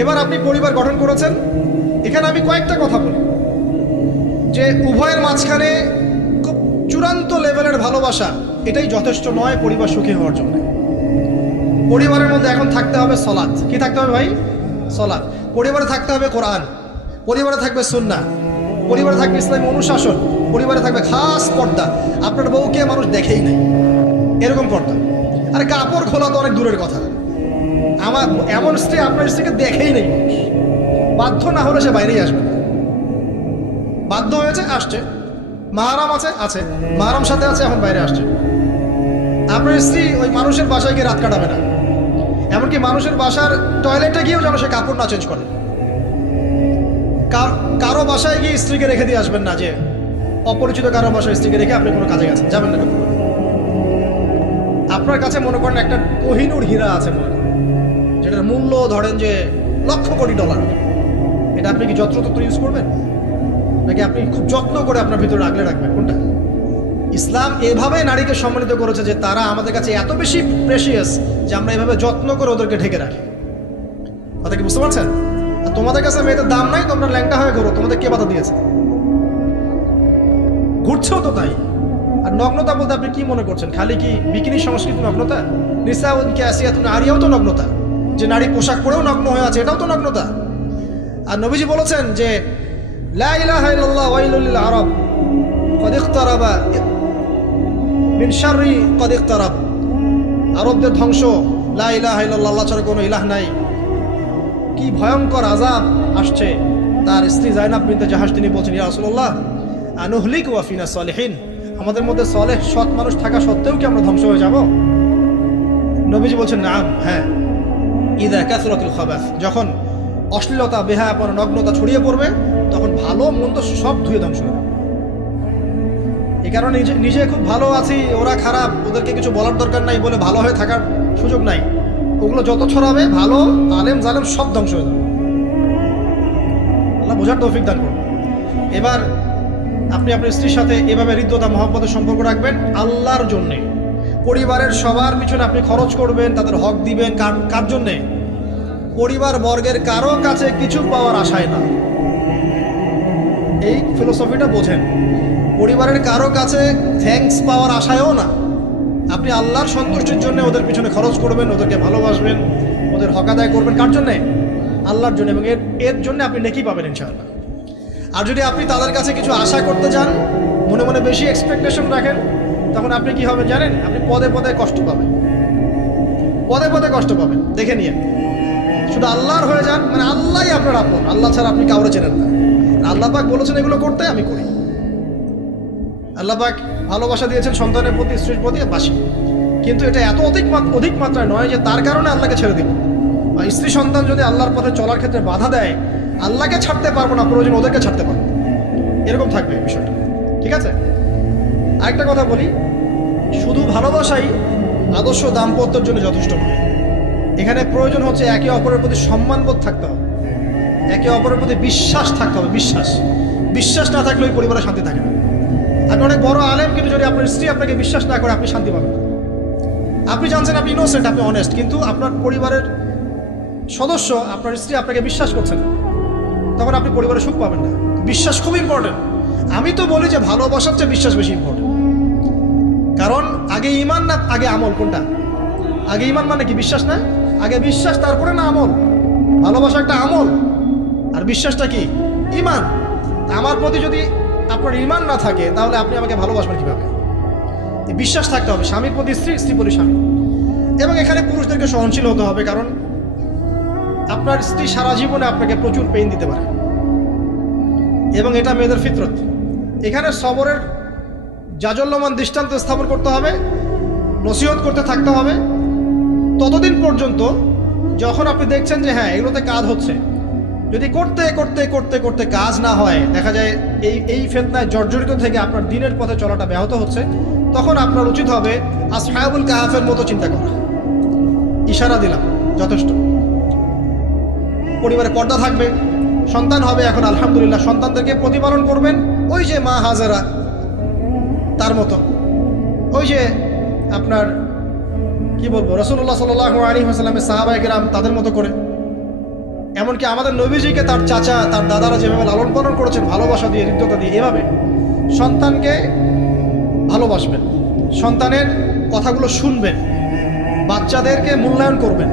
এবার আপনি পরিবার গঠন করেছেন, এখানে আমি কয়েকটা কথা বলি যে উভয়ের মাঝখানে খুব চূড়ান্ত লেভেলের ভালোবাসা এটাই যথেষ্ট নয় পরিবার সুখী হওয়ার জন্য। পরিবারের মধ্যে এখন থাকতে হবে সলাৎ। কি থাকতে হবে ভাই? সলাৎ। পরিবারে থাকতে হবে কোরআন, পরিবারে থাকবে সুন্নাহ, পরিবারে থাকবে ইসলামী অনুশাসন, পরিবারে থাকবে খাস পর্দা। আপনার বউকে মানুষ দেখেই নাই এরকম পর্দা। আর কাপড় খোলা তো অনেক দূরের কথা। আমার এমন স্ত্রী আপনার স্ত্রীকে দেখেই নেই, বাধ্য না হলে সে বাইরেই আসবে না। বাধ্য হয়েছে, আসছে, মাহারাম আছে, আছে মাহারাম সাথে আছে, এখন বাইরে আসছে। আপনার স্ত্রী ওই মানুষের বাসায় গিয়ে রাত কাটাবে না, এমনকি মানুষের বাসার টয়লেটে গিয়েও যেন সে কাপড় না চেঞ্জ করে। কারো বাসায় গিয়ে স্ত্রীকে রেখে দিয়ে আসবেন না, যে অপরিচিত কারো বাসায় স্ত্রীকে রেখে আপনি কোনো কাজে গেছেন, যাবেন না। আপনার কাছে মনে করেন একটা কোহিনূর হীরা আছে, মনে করেন যেটার মূল্য ধরেন যে লক্ষ কোটি ডলার, এটা আপনি কি যত্রতত্র ইউজ করবেন, নাকি আপনি খুব যত্ন করে আপনার ভিতরে আগলে রাখবেন? কোনটা? ইসলাম এভাবে নারীকে সম্মানিত করেছে যে তারা আমাদের কাছে এত বেশি প্রেশিয়াস যে আমরা এভাবে যত্ন করে ওদেরকে ঢেকে রাখি। কথা কি বুঝতে পারছেন? আর তোমাদের কাছে মেয়েদের দাম নাই, তোমরা ল্যাংটা হয়ে ঘোরো, তোমাদের কে বাধা দিয়েছে? ঘুরছেও তো তাই। আর নগ্নতা বলতে আপনি কি মনে করছেন? খালি কি বিকিনি সংস্কৃতি নগ্নতা? নিসাউন কাসিয়াতুন আরিয়াও তো নগ্নতা, যে নারী পোশাক পরেও নগ্ন হয়ে আছে, এটাও তো নগ্নতা। আর নবীজি বলেছেন যে লা ইলাহা ইল্লাল্লাহ ওয়াইলুল লিল আরব কদ ইকতারাবা মিন শাররি কদ ইকতারাব। আরবদের ধ্বংস, লা ইলাহা ইল্লাল্লাহ, আল্লাহ ছাড়া কোনো ইলাহ নাই, কি ভয়ঙ্কর আযাব আসছে। তার স্ত্রী যায়নাব বিনতে জাহাশ তিনি বলছেন, ইয়া রাসূলুল্লাহ আনুহলিক ওয়া ফিনা সালিহিন, আমাদের মধ্যে সলেহ সৎ মানুষ থাকা সত্ত্বেও কি আমরা ধ্বংস হয়ে যাব? নবীজি বলছেন নাম, হ্যাঁ। ইদা কাসরাতুল খাবাস, যখন অশ্লীলতা, বেহায়াপনা, নগ্নতা ছড়িয়ে পড়বে, তখন ভালো মন্দ সব ধুয়ে ধ্বংস হবে। এই কারণে নিজে খুব ভালো আছি, ওরা খারাপ, ওদেরকে কিছু বলার দরকার নাই বলে ভালো হয়ে থাকার সুযোগ নাই। ওগুলো যত ছড়াবে, ভালো আলেম জালেম সব ধ্বংস হয়ে যাবে। আল্লাহ বোঝার তৌফিক দান করুন। এবার আপনি আপনার স্ত্রীর সাথে এভাবে হৃদ্যতা মহব্বতের সম্পর্ক রাখবেন আল্লাহর জন্যে। পরিবারের সবার পিছনে আপনি খরচ করবেন, তাদের হক দিবেন। কার জন্যে? পরিবার বর্গের কারো কাছে কিছু পাওয়ার আশায় না। এই ফিলোসফিটা বোঝেন। পরিবারের কারো কাছে থ্যাঙ্কস পাওয়ার আশায়ও না, আপনি আল্লাহর সন্তুষ্টির জন্য ওদের পিছনে খরচ করবেন, ওদেরকে ভালোবাসবেন, ওদের হক আদায় করবেন। কার জন্যে? আল্লাহর জন্য। এবং এর জন্য আপনি নেকি পাবেন ইনশাআল্লাহ। আর যদি আপনি তাদের কাছে কিছু আশা করতে চান, মনে মনে বেশি এক্সপেকটেশন রাখেন, তখন আপনি কি হবে জানেন? আপনি পদে পদে কষ্ট পাবেন, পদে পদে কষ্ট পাবেন। দেখে নিয়ে শুধু আল্লাহর হয়ে যান, মানে আল্লাহই আপনার আপন, আল্লাহ ছাড়া আপনি কাউরে চেনেন না। আল্লাহ পাক বলেছেন এগুলো করতে, আমি করি। আল্লাহ পাক ভালোবাসা দিয়েছেন সন্তানের প্রতি, স্ত্রীর প্রতি, বাসি। কিন্তু এটা এত অধিক মাত্রায় নয় যে তার কারণে আল্লাহকে ছেড়ে দিব। আর স্ত্রী সন্তান যদি আল্লাহর পথে চলার ক্ষেত্রে বাধা দেয়, আল্লাহকে ছাড়তে পারবো না, প্রয়োজন ওদেরকে ছাড়তে পারবো, এরকম থাকবে বিষয়টা। ঠিক আছে? আরেকটা কথা বলি, শুধু ভালোবাসাই আদর্শ দাম্পত্যের জন্য যথেষ্ট নয়। এখানে প্রয়োজন হচ্ছে একে অপরের প্রতি সম্মানবোধ থাকতে হবে, একে অপরের প্রতি বিশ্বাস থাকতে হবে। বিশ্বাস না থাকলে ওই পরিবারে শান্তি থাকে না। আপনি অনেক বড় আলেম, কিন্তু যদি আপনার স্ত্রী আপনাকে বিশ্বাস না করে, আপনি শান্তি পাবেন না। আপনি জানছেন আপনি ইনোসেন্ট, আপনি অনেস্ট, কিন্তু আপনার পরিবারের সদস্য, আপনার স্ত্রী আপনাকে বিশ্বাস করছে না, তখন আপনি পরিবারে সুখ পাবেন না। বিশ্বাস খুব ইম্পর্টেন্ট। আমি তো বলি যে ভালোবাসার চেয়ে বিশ্বাস বেশি ইম্পর্টেন্ট। কারণ আগে ইমান না আগে আমল? কোনটা আগে? ইমান মানে কি? বিশ্বাস না? আগে বিশ্বাস, তারপরে না আমল? ভালোবাসা একটা আমল, আর বিশ্বাসটা কি? ইমান। আমার প্রতি যদি আপনার ইমান না থাকে, তাহলে আপনি আমাকে ভালোবাসবেন কিভাবে? বিশ্বাস থাকতে হবে, স্বামীর প্রতি স্ত্রী, স্ত্রী প্রতি স্বামী। এবং এখানে পুরুষদেরকে সহনশীল হতে হবে, কারণ আপনার স্ত্রী সারা জীবনে আপনাকে প্রচুর পেইন দিতে পারে, এবং এটা মেয়েদের ফিতরত। এখানে সবরের জাজল্যমান দৃষ্টান্ত স্থাপন করতে হবে, নসিহত করতে থাকতে হবে ততদিন পর্যন্ত যখন আপনি দেখছেন যে হ্যাঁ এগুলোতে কাজ হচ্ছে। যদি করতে করতে করতে করতে কাজ না হয়, দেখা যায় এই ফিতনায় জর্জরিত থেকে আপনার দিনের পথে চলাটা ব্যাহত হচ্ছে, তখন আপনার উচিত হবে আসহাবুল কাহাফের মতো চিন্তা করা। ইশারা দিলাম, যথেষ্ট। পরিবারে পর্দা থাকবে, সন্তান হবে, এখন আলহামদুলিল্লাহ সন্তানদেরকে প্রতিপালন করবেন ওই যে মা হাজেরা তার মতো, ওই যে আপনার কি বলবো, রাসূলুল্লাহ সাল্লাল্লাহু আলাইহি ওয়াসাল্লামের সাহাবায়ে কেরাম তাদের মতো করে। এমনকি আমাদের নবীজিকে তার চাচা তার দাদারা যেভাবে লালন পালন করেছেন ভালোবাসা দিয়ে হৃদ্যতা দিয়ে, এভাবে সন্তানকে ভালোবাসবেন, সন্তানের কথাগুলো শুনবেন, বাচ্চাদেরকে মূল্যায়ন করবেন।